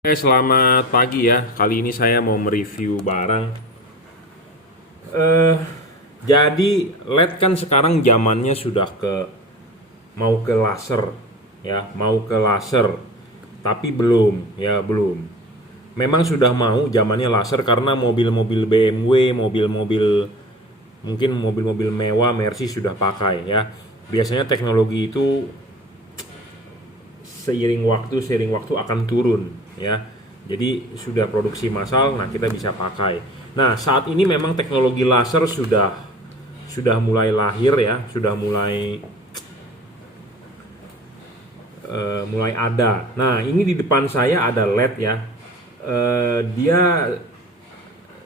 Selamat pagi ya. Kali ini saya mau mereview barang. Eh, jadi LED kan sekarang zamannya sudah mau ke laser ya, mau ke laser. Tapi belum, ya belum. Memang sudah mau zamannya laser karena mobil-mobil BMW, mobil-mobil mungkin mobil-mobil mewah Mercy sudah pakai ya. Biasanya teknologi itu seiring waktu akan turun ya. Jadi sudah produksi massal, nah kita bisa pakai. Nah, saat ini memang teknologi laser sudah mulai lahir ya, sudah mulai ada. Nah, ini di depan saya ada LED ya. Dia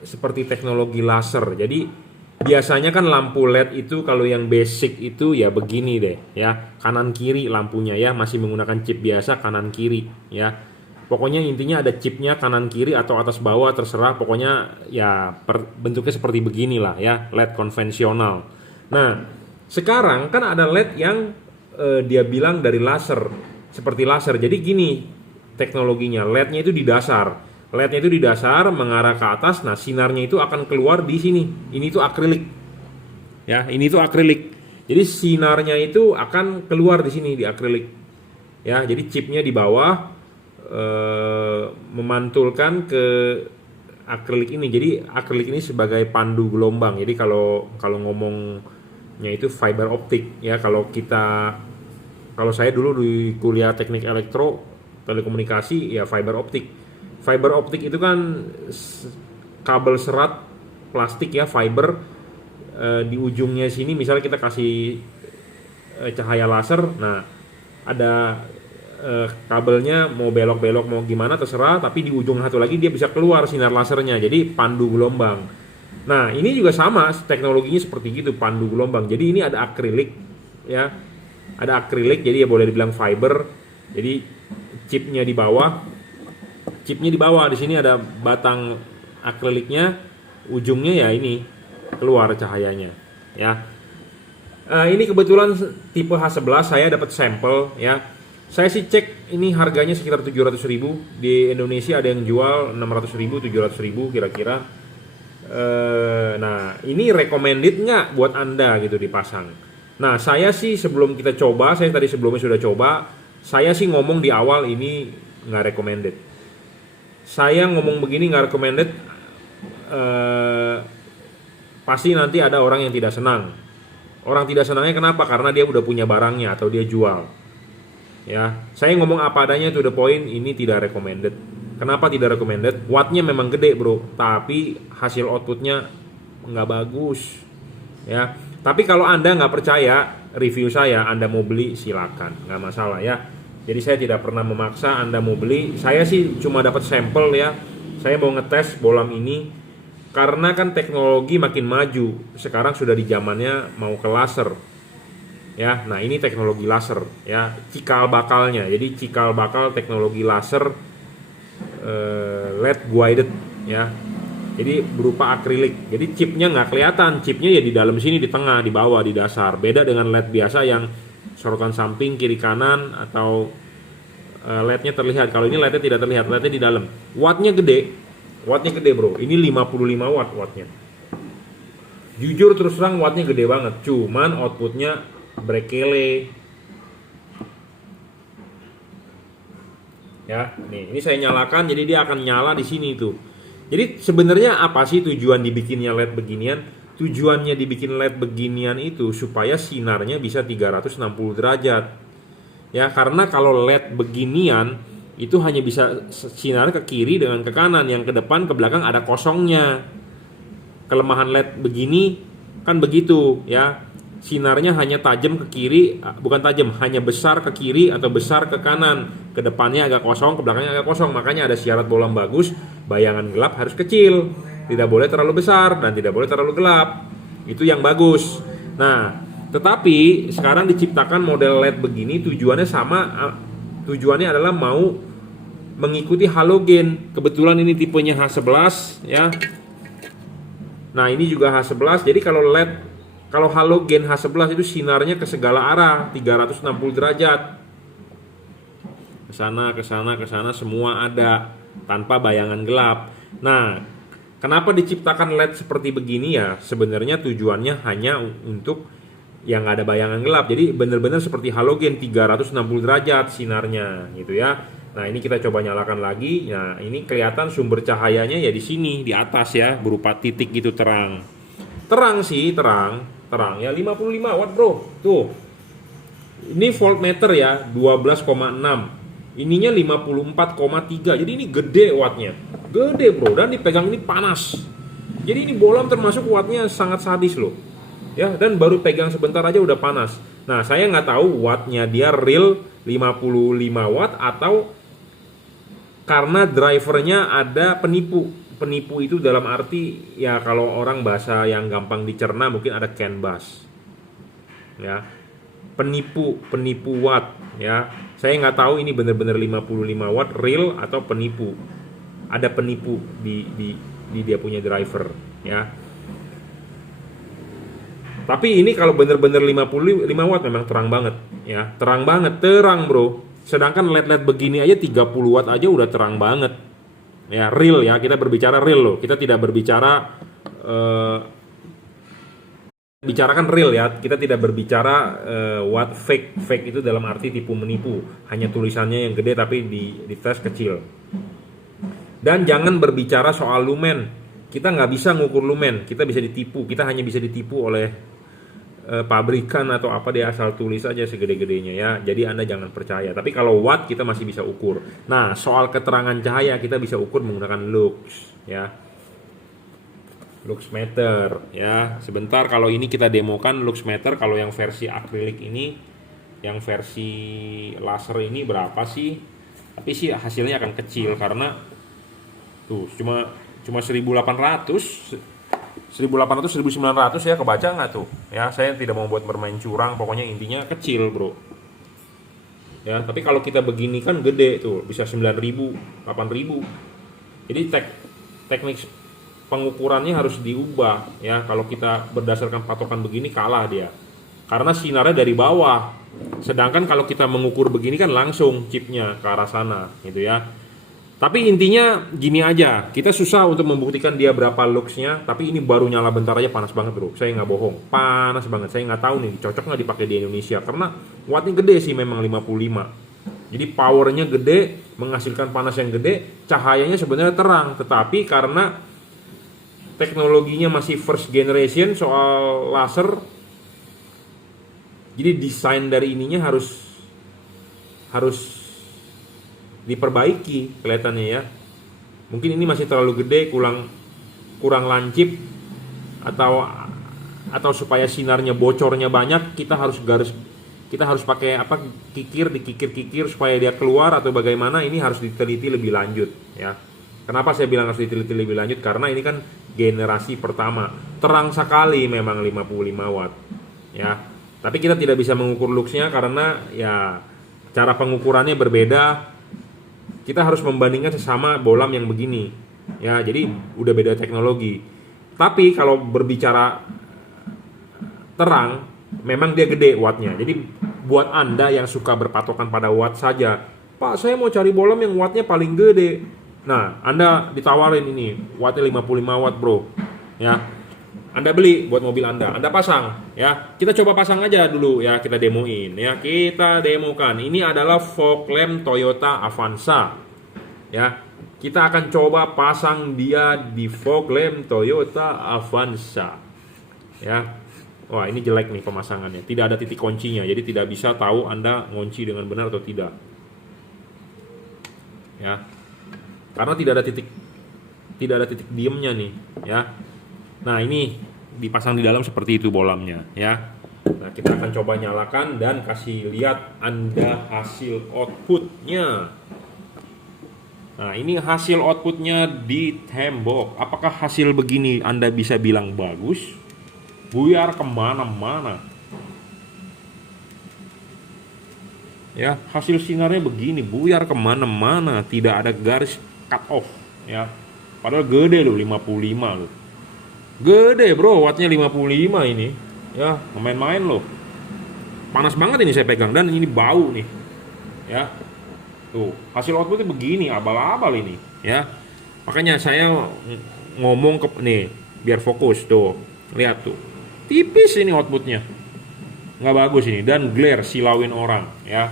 seperti teknologi laser. Jadi biasanya kan lampu LED itu kalau yang basic itu ya begini deh ya, kanan kiri lampunya ya, masih menggunakan chip biasa kanan kiri ya. Pokoknya intinya ada chipnya kanan kiri atau atas bawah terserah, pokoknya ya bentuknya seperti beginilah ya, LED konvensional. Nah, sekarang kan ada LED yang dia bilang dari laser, seperti laser. Jadi gini teknologinya, LED-nya itu di dasar. LED-nya itu di dasar mengarah ke atas. Nah, sinarnya itu akan keluar di sini. Ini tuh akrilik. Ya, ini tuh akrilik. Jadi sinarnya itu akan keluar di sini di akrilik. Ya, jadi chipnya di bawah memantulkan ke akrilik ini. Jadi akrilik ini sebagai pandu gelombang. Jadi kalau ngomongnya itu fiber optik ya. Kalau saya dulu di kuliah teknik elektro telekomunikasi ya fiber optik. Fiber optik itu kan kabel serat plastik ya, fiber, di ujungnya sini misalnya kita kasih cahaya laser. Nah, ada kabelnya mau belok-belok mau gimana terserah, tapi di ujung satu lagi dia bisa keluar sinar lasernya, jadi pandu gelombang. Nah, ini juga sama teknologinya seperti gitu, pandu gelombang. Jadi ini ada akrilik ya, ada akrilik, jadi ya boleh dibilang fiber. Jadi chipnya di bawah. Chipnya di bawah, di sini ada batang akriliknya, ujungnya ya ini keluar cahayanya ya. Ini kebetulan tipe H11, saya dapat sampel ya. Saya sih cek ini harganya sekitar 700.000, di Indonesia ada yang jual 600.000, 700.000 kira-kira. Nah, ini recommended nggak buat Anda gitu dipasang? Nah, saya sih sebelum kita coba, saya tadi sebelumnya sudah coba, saya sih ngomong di awal ini nggak recommended. Saya ngomong begini nggak recommended, pasti nanti ada orang yang tidak senang. Orang tidak senangnya kenapa? Karena dia udah punya barangnya atau dia jual. Ya, saya ngomong apa adanya to the point, ini tidak recommended. Kenapa tidak recommended? Wattnya memang gede bro, tapi hasil outputnya nggak bagus. Ya, tapi kalau Anda nggak percaya review saya, Anda mau beli silakan, nggak masalah ya. Jadi saya tidak pernah memaksa Anda mau beli. Saya sih cuma dapat sampel ya. Saya mau ngetes bolam ini karena kan teknologi makin maju. Sekarang sudah di zamannya mau ke laser. Ya, nah ini teknologi laser ya, cikal bakalnya. Jadi cikal bakal teknologi laser LED guided ya. Jadi berupa akrilik. Jadi chipnya nggak kelihatan. Chipnya ya di dalam sini, di tengah, di bawah, di dasar. Beda dengan LED biasa yang sorotan samping, kiri kanan, atau LED-nya terlihat. Kalau ini LED-nya tidak terlihat, LED-nya di dalam. Wattnya gede bro. Ini 55 watt wattnya. Jujur terus terang wattnya gede banget. Cuman outputnya brekele. Ya, nih ini saya nyalakan, jadi dia akan nyala di sini tuh. Jadi sebenarnya apa sih tujuan dibikinnya LED beginian? Tujuannya dibikin LED beginian itu supaya sinarnya bisa 360 derajat. Ya, karena kalau LED beginian itu hanya bisa sinar ke kiri dengan ke kanan, yang ke depan ke belakang ada kosongnya. Kelemahan LED begini kan begitu ya. Sinarnya hanya tajam ke kiri, bukan tajam, hanya besar ke kiri atau besar ke kanan. Ke depannya agak kosong, ke belakangnya agak kosong. Makanya ada syarat bolam bagus, bayangan gelap harus kecil. Tidak boleh terlalu besar dan tidak boleh terlalu gelap. Itu yang bagus. Nah, tetapi sekarang diciptakan model LED begini tujuannya sama. Tujuannya adalah mau mengikuti halogen. Kebetulan ini tipenya H11 ya. Nah, ini juga H11. Jadi kalau halogen H11 itu sinarnya ke segala arah, 360 derajat. Ke sana semua ada. tanpa bayangan gelap. Nah, kenapa diciptakan LED seperti begini ya? Sebenarnya tujuannya hanya untuk yang ada bayangan gelap. Jadi benar-benar seperti halogen 360 derajat sinarnya gitu ya. Nah, ini kita coba nyalakan lagi. Nah, ini kelihatan sumber cahayanya ya di sini, di atas ya, berupa titik gitu terang. Terang sih, terang ya 55 watt, Bro. Tuh. Ini voltmeter ya, 12,6. Ininya 54,3. Jadi ini gede wattnya. Gede, Bro, dan dipegang ini panas. Jadi ini bolam termasuk wattnya sangat sadis loh. Ya, dan baru pegang sebentar aja udah panas. Nah, saya nggak tahu wattnya dia real 55 watt atau karena drivernya ada penipu. Penipu itu dalam arti ya kalau orang bahasa yang gampang dicerna mungkin ada CAN bus. Ya. Penipu watt ya. Saya nggak tahu ini benar-benar 55 watt real atau penipu. Ada penipu di dia punya driver ya. Tapi ini kalau bener-bener 55 watt memang terang banget ya. Terang banget, terang bro. Sedangkan LED-LED begini aja 30 watt aja udah terang banget. Ya, real ya, kita berbicara real loh. Kita tidak berbicara bicarakan real ya. Kita tidak berbicara watt fake. Fake itu dalam arti tipu menipu. Hanya tulisannya yang gede tapi di tes kecil. Dan jangan berbicara soal lumen. Kita nggak bisa ngukur lumen. Kita bisa ditipu. Kita hanya bisa ditipu oleh pabrikan atau apa, dia asal tulis aja segede-gedenya ya. Jadi Anda jangan percaya. Tapi kalau watt kita masih bisa ukur. Nah, soal keterangan cahaya kita bisa ukur menggunakan lux ya. Lux meter ya. Sebentar, kalau ini kita demokan lux meter. Kalau yang versi akrilik ini, yang versi laser ini berapa sih? Tapi sih hasilnya akan kecil karena tuh cuma 1800 ya, kebaca nggak tuh ya. Saya tidak mau buat bermain curang, pokoknya intinya kecil bro ya. Tapi kalau kita begini kan gede tuh, bisa 9.000 8.000. Jadi teknik pengukurannya harus diubah ya. Kalau kita berdasarkan patokan begini kalah dia karena sinarnya dari bawah, sedangkan kalau kita mengukur begini kan langsung chipnya ke arah sana gitu ya. Tapi intinya gini aja, kita susah untuk membuktikan dia berapa luxnya. Tapi ini baru nyala bentar aja panas banget bro, saya nggak bohong, panas banget. Saya nggak tahu nih cocok nggak dipakai di Indonesia karena wattnya gede sih memang 55. Jadi powernya gede, menghasilkan panas yang gede, cahayanya sebenarnya terang. Tetapi karena teknologinya masih first generation soal laser, jadi desain dari ininya harus diperbaiki kelihatannya ya. Mungkin ini masih terlalu gede, kurang lancip, atau supaya sinarnya bocornya banyak kita harus pakai apa, dikikir supaya dia keluar atau bagaimana. Ini harus diteliti lebih lanjut ya. Kenapa saya bilang harus diteliti lebih lanjut? Karena ini kan generasi pertama. Terang sekali memang 55 watt ya. Tapi kita tidak bisa mengukur luxnya karena ya cara pengukurannya berbeda. Kita harus membandingkan sesama bolam yang begini ya, jadi udah beda teknologi. Tapi kalau berbicara terang memang dia gede wattnya. Jadi buat Anda yang suka berpatokan pada watt saja, Pak saya mau cari bolam yang wattnya paling gede, nah Anda ditawarin ini wattnya 55 watt bro ya. Anda beli buat mobil Anda pasang ya. Kita coba pasang aja dulu ya, kita demoin ya. Kita demokan. Ini adalah fog lamp Toyota Avanza ya. Kita akan coba pasang dia di fog lamp Toyota Avanza ya. Wah, ini jelek nih pemasangannya. Tidak ada titik kuncinya, jadi tidak bisa tahu Anda ngunci dengan benar atau tidak ya. Karena tidak ada titik diemnya nih ya. Nah, ini dipasang di dalam seperti itu bolamnya ya. Nah, kita akan coba nyalakan dan kasih lihat Anda hasil outputnya. Nah, ini hasil outputnya di tembok. Apakah hasil begini Anda bisa bilang bagus? Buyar kemana-mana ya. Hasil sinarnya begini, buyar kemana-mana, tidak ada garis cut off ya. Padahal gede loh, 55 loh. Gede bro, wattnya 55 ini ya, main-main loh. Panas banget ini saya pegang, dan ini bau nih ya. Tuh, hasil outputnya begini, abal-abal ini, ya. Makanya saya ngomong ke nih, biar fokus tuh. Lihat tuh. Tipis ini outputnya. Nggak bagus ini dan glare silauin orang, ya.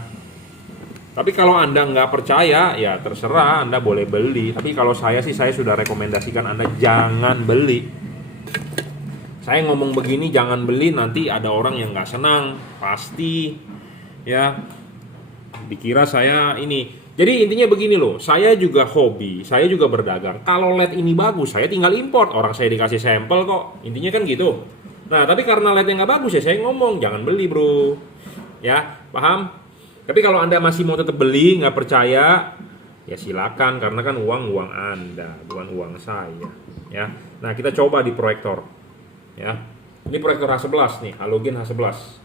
Tapi kalau Anda nggak percaya, ya terserah, Anda boleh beli. Tapi kalau saya sih, saya sudah rekomendasikan Anda jangan beli. Saya ngomong begini jangan beli, nanti ada orang yang nggak senang, pasti, ya. Dikira saya ini. Jadi intinya begini loh, saya juga hobi, saya juga berdagang. Kalau LED ini bagus, saya tinggal import. Orang saya dikasih sampel kok. Intinya kan gitu. Nah, tapi karena LED yang nggak bagus ya saya ngomong jangan beli bro. Ya, paham? Tapi kalau Anda masih mau tetap beli, nggak percaya, ya silakan. Karena kan uang Anda, bukan uang saya. Ya. Nah, kita coba di proyektor. Ya. Ini proyektor H11 nih, halogen H11.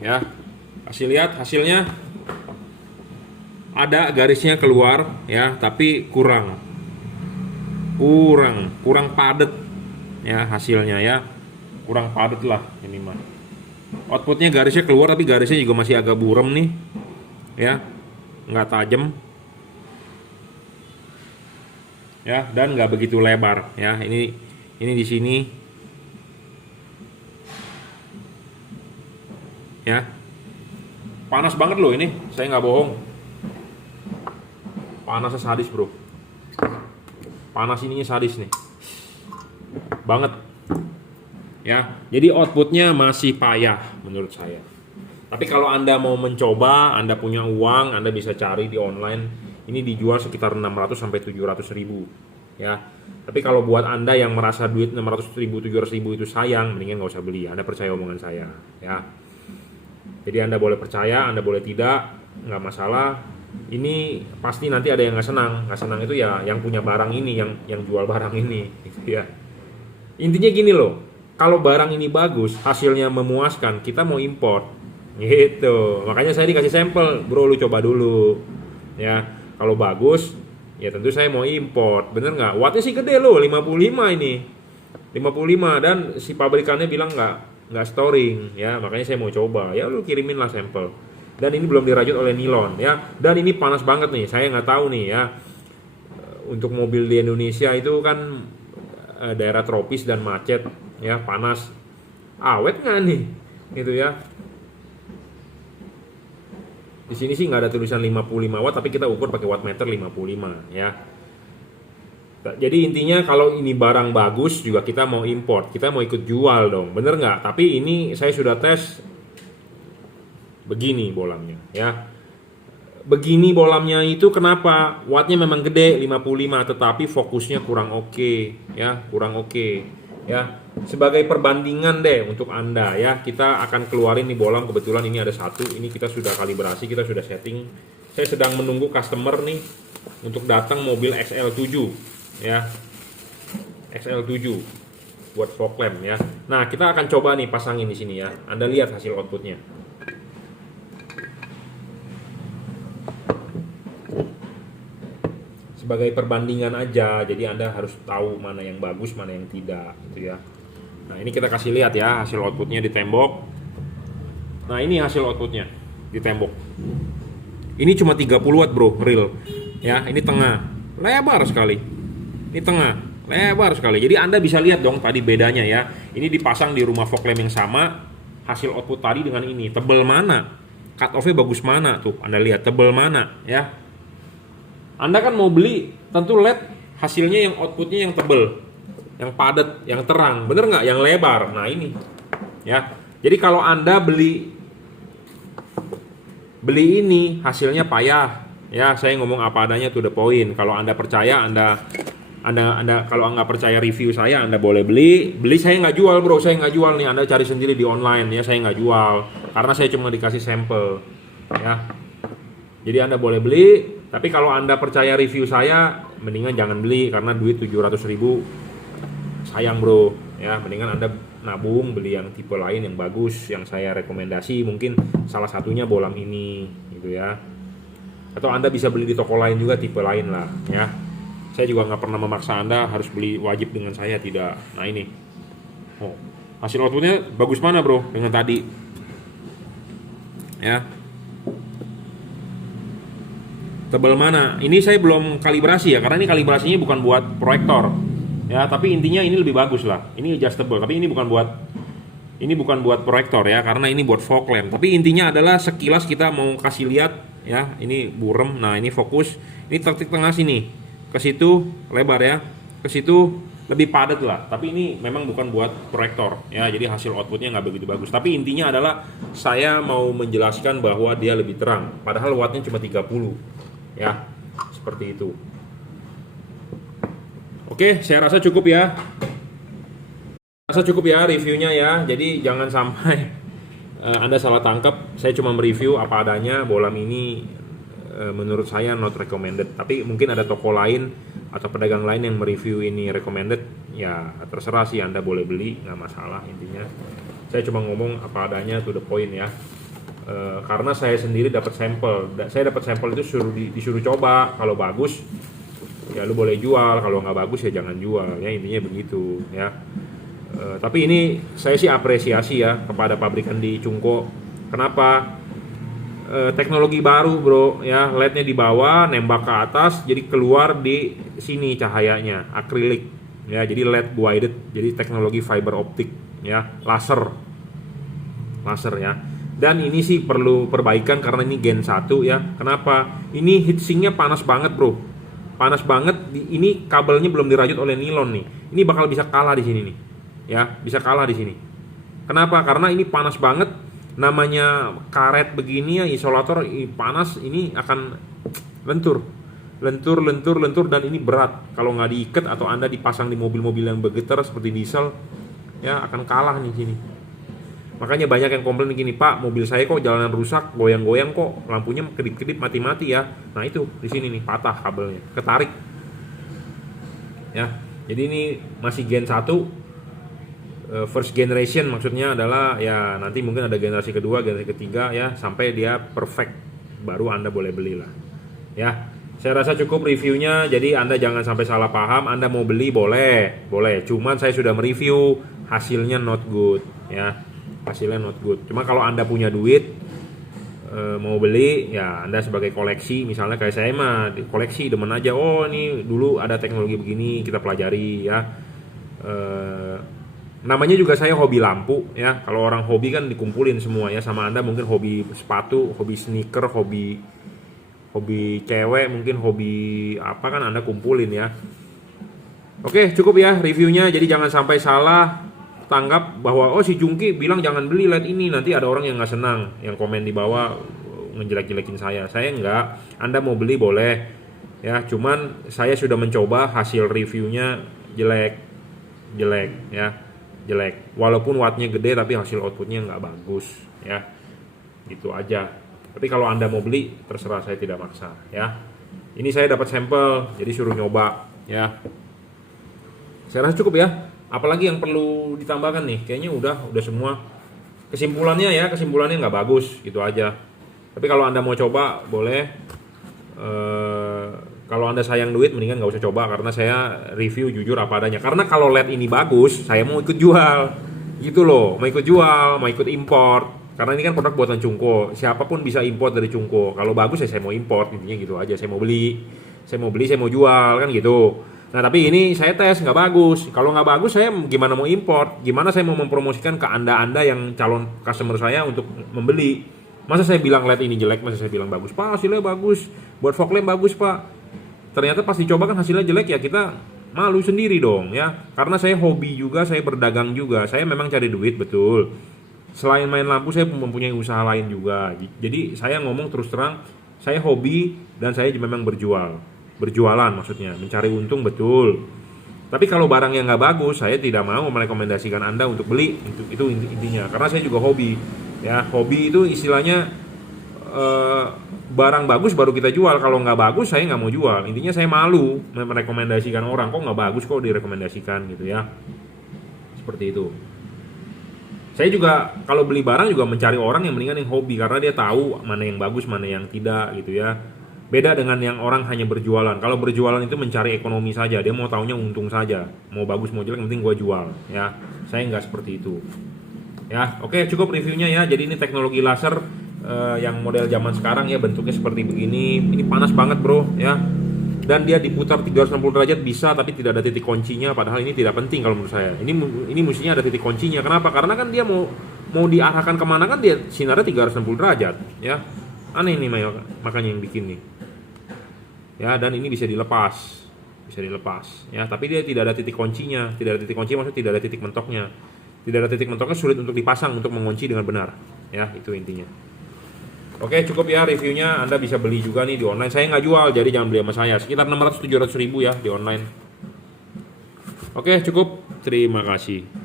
Ya, kasih lihat hasilnya, ada garisnya keluar ya, tapi kurang padat ya hasilnya ya, kurang padat lah ini mah. Outputnya garisnya keluar tapi garisnya juga masih agak buram nih ya, nggak tajam ya, dan nggak begitu lebar ya. Ini di sini ya, panas banget loh ini, saya nggak bohong, panasnya sadis bro, panas ininya sadis nih banget ya. Jadi outputnya masih payah menurut saya. Tapi kalau Anda mau mencoba, Anda punya uang, Anda bisa cari di online. Ini dijual sekitar 600 sampai 700 ribu ya. Tapi kalau buat Anda yang merasa duit 600 ribu 700 ribu itu sayang, mendingan nggak usah beli. Anda percaya omongan saya ya. Jadi Anda boleh percaya, Anda boleh tidak, nggak masalah. Ini pasti nanti ada yang nggak senang. Nggak senang itu ya yang punya barang ini, yang jual barang ini, gitu ya. Intinya gini loh, kalau barang ini bagus, hasilnya memuaskan, kita mau import, gitu. Makanya saya dikasih sampel, bro, lu coba dulu, ya. Kalau bagus, ya tentu saya mau import, bener nggak? Wattnya sih gede loh, 55 ini, 55 dan si pabrikannya bilang nggak storing ya, makanya saya mau coba. Ya lu kirimin lah sampel. Dan ini belum dirajut oleh nilon ya. Dan ini panas banget nih, saya nggak tahu nih ya. Untuk mobil di Indonesia itu kan daerah tropis dan macet ya, panas. Awet nggak nih? Gitu ya. Di sini sih nggak ada tulisan 55 watt, tapi kita ukur pakai wattmeter 55 ya. Jadi intinya kalau ini barang bagus juga kita mau import, kita mau ikut jual dong, bener nggak? Tapi ini saya sudah tes, begini bolamnya ya. Begini bolamnya itu kenapa? Wattnya memang gede 55, tetapi fokusnya kurang oke ya, kurang oke ya. Sebagai perbandingan deh untuk Anda ya, kita akan keluarin nih bolam, kebetulan ini ada satu, ini kita sudah kalibrasi, kita sudah setting. Saya sedang menunggu customer nih untuk datang mobil XL7 ya, XL7 buat fog lamp ya. Nah, kita akan coba nih pasangin di sini ya. Anda lihat hasil outputnya. Sebagai perbandingan aja, jadi Anda harus tahu mana yang bagus, mana yang tidak gitu ya. Nah, ini kita kasih lihat ya hasil outputnya di tembok. Nah, ini hasil outputnya di tembok. Ini cuma 30 watt bro, real ya. Ini tengah, lebar sekali. Ini tengah, lebar sekali. Jadi Anda bisa lihat dong tadi bedanya ya. Ini dipasang di rumah fog lamp yang sama. Hasil output tadi dengan ini, tebel mana, cut off-nya bagus mana tuh. Anda lihat tebel mana ya. Anda kan mau beli tentu LED hasilnya yang outputnya yang tebel, yang padat, yang terang, bener nggak? Yang lebar. Nah ini ya. Jadi kalau Anda beli ini hasilnya payah ya. Saya ngomong apa adanya to the point. Kalau Anda percaya, Anda kalau nggak percaya review saya, Anda boleh beli. Saya nggak jual bro, saya nggak jual nih. Anda cari sendiri di online ya, saya nggak jual karena saya cuma dikasih sampel ya. Jadi Anda boleh beli, tapi kalau Anda percaya review saya, mendingan jangan beli karena duit 700 ribu sayang bro ya. Mendingan Anda nabung, beli yang tipe lain yang bagus, yang saya rekomendasi. Mungkin salah satunya bolam ini gitu ya. Atau Anda bisa beli di toko lain juga, tipe lain lah ya. Saya juga nggak pernah memaksa Anda harus beli wajib dengan saya, tidak. Nah ini, hasil outputnya bagus mana bro dengan tadi ya. Tebal mana? Ini saya belum kalibrasi ya, karena ini kalibrasinya bukan buat proyektor. Ya, tapi intinya ini lebih bagus lah. Ini adjustable, tapi ini bukan buat proyektor ya, karena ini buat fog lamp. Tapi intinya adalah sekilas kita mau kasih lihat ya, ini burem. Nah, ini fokus. Ini titik tengah sini. Ke situ lebar ya. Ke situ lebih padat lah. Tapi ini memang bukan buat proyektor ya. Jadi hasil outputnya nggak begitu bagus. Tapi intinya adalah saya mau menjelaskan bahwa dia lebih terang. Padahal wattnya cuma 30. Ya, seperti itu. Oke, saya rasa cukup ya. Reviewnya ya. Jadi jangan sampai Anda salah tangkap. Saya cuma mereview apa adanya. Bohlam ini menurut saya not recommended. Tapi mungkin ada toko lain atau pedagang lain yang mereview ini recommended. Ya terserah sih, Anda boleh beli, nggak masalah. Intinya saya cuma ngomong apa adanya, to the point ya. Karena saya sendiri dapat sampel. Saya dapat sampel itu disuruh coba. Kalau bagus ya lu boleh jual, kalau nggak bagus ya jangan jual ya, intinya begitu ya. Tapi ini saya sih apresiasi ya kepada pabrikan di Cungko. Kenapa? Teknologi baru bro ya, LED-nya di bawah, nembak ke atas, jadi keluar di sini cahayanya, akrilik ya, jadi LED guided, jadi teknologi fiber optik ya, laser ya. Dan ini sih perlu perbaikan karena ini Gen 1 ya. Kenapa? Ini heatsinknya panas banget bro, panas banget. Ini kabelnya belum dirajut oleh nilon nih, ini bakal bisa kalah di sini nih ya, bisa kalah di sini. Kenapa? Karena ini panas banget. Namanya karet begini ya, isolator panas, ini akan lentur, dan ini berat. Kalau nggak diikat atau Anda dipasang di mobil-mobil yang bergetar seperti diesel ya, akan kalah nih sini. Makanya banyak yang komplain gini, Pak, mobil saya kok jalanan rusak, goyang-goyang kok, lampunya kedip-kedip, mati-mati ya. Nah itu di sini nih patah kabelnya, ketarik. Ya, jadi ini masih Gen 1, first generation, maksudnya adalah ya nanti mungkin ada generasi kedua, generasi ketiga ya, sampai dia perfect, baru Anda boleh belilah. Ya, saya rasa cukup reviewnya. Jadi Anda jangan sampai salah paham. Anda mau beli boleh, cuman saya sudah mereview, hasilnya not good ya. Hasilnya not good. Cuma kalau Anda punya duit mau beli ya, Anda sebagai koleksi, misalnya kayak saya mah koleksi demen aja, oh ini dulu ada teknologi begini, kita pelajari ya. Namanya juga saya hobi lampu ya. Kalau orang hobi kan dikumpulin semua ya. Sama Anda mungkin hobi sepatu, hobi sneaker, hobi cewek, mungkin hobi apa kan Anda kumpulin ya. Oke, cukup ya reviewnya. Jadi jangan sampai salah tanggap bahwa oh si Jungki bilang jangan beli LED ini, nanti ada orang yang nggak senang, yang komen di bawah ngejelek-jelekin saya. Saya nggak. Anda mau beli boleh ya, cuman saya sudah mencoba, hasil reviewnya jelek ya, jelek. Walaupun wattnya gede tapi hasil outputnya nggak bagus ya, gitu aja. Tapi kalau Anda mau beli terserah, saya tidak maksa ya. Ini saya dapat sampel jadi suruh nyoba ya. Saya rasa cukup ya. Apalagi yang perlu ditambahkan nih? Kayaknya udah semua. Kesimpulannya nggak bagus, gitu aja. Tapi kalau Anda mau coba boleh. Kalau Anda sayang duit mendingan nggak usah coba, karena saya review jujur apa adanya. Karena kalau LED ini bagus, saya mau ikut jual, gitu loh. Mau ikut jual, mau ikut import. Karena ini kan produk buatan Cungko. Siapapun bisa import dari Cungko. Kalau bagus ya saya mau import, intinya gitu aja. Saya mau beli, saya mau jual, kan gitu. Nah tapi ini saya tes nggak bagus. Kalau nggak bagus saya gimana mau import? Gimana saya mau mempromosikan ke anda yang calon customer saya untuk membeli? Masa saya bilang LED ini jelek, masa saya bilang bagus? Pak hasilnya bagus, buat fog lamp bagus pak. Ternyata pas dicoba kan hasilnya jelek, ya kita malu sendiri dong ya. Karena saya hobi juga, saya berdagang juga. Saya memang cari duit betul. Selain main lampu saya mempunyai usaha lain juga. Jadi saya ngomong terus terang, saya hobi dan saya memang berjualan maksudnya, mencari untung betul. Tapi kalau barang yang nggak bagus, saya tidak mau merekomendasikan Anda untuk beli. Itu intinya. Karena saya juga hobi. Ya, hobi itu istilahnya barang bagus baru kita jual. Kalau nggak bagus, saya nggak mau jual. Intinya saya malu merekomendasikan orang. Kok nggak bagus kok direkomendasikan gitu ya. Seperti itu. Saya juga kalau beli barang juga mencari orang yang mendingan yang hobi, karena dia tahu mana yang bagus, mana yang tidak gitu ya. Beda dengan yang orang hanya berjualan. Kalau berjualan itu mencari ekonomi saja, dia mau taunya untung saja. Mau bagus mau jelek, yang penting gue jual ya. Saya nggak seperti itu. Ya, oke, cukup reviewnya ya. Jadi ini teknologi laser yang model zaman sekarang ya, bentuknya seperti begini. Ini panas banget bro ya. Dan dia diputar 360 derajat bisa, tapi tidak ada titik kuncinya. Padahal ini tidak penting kalau menurut saya. Ini mestinya ada titik kuncinya. Kenapa? Karena kan dia mau diarahkan kemana kan dia sinarnya 360 derajat ya. Aneh nih makanya yang bikin nih. Ya, dan ini bisa dilepas ya, tapi dia tidak ada titik kuncinya. Tidak ada titik kunci maksudnya tidak ada titik mentoknya. Tidak ada titik mentoknya, sulit untuk dipasang untuk mengunci dengan benar ya, itu intinya. Oke, cukup ya reviewnya. Anda bisa beli juga nih di online. Saya nggak jual, jadi jangan beli sama saya. Sekitar 600-700 ribu ya di online. Oke, cukup. Terima kasih.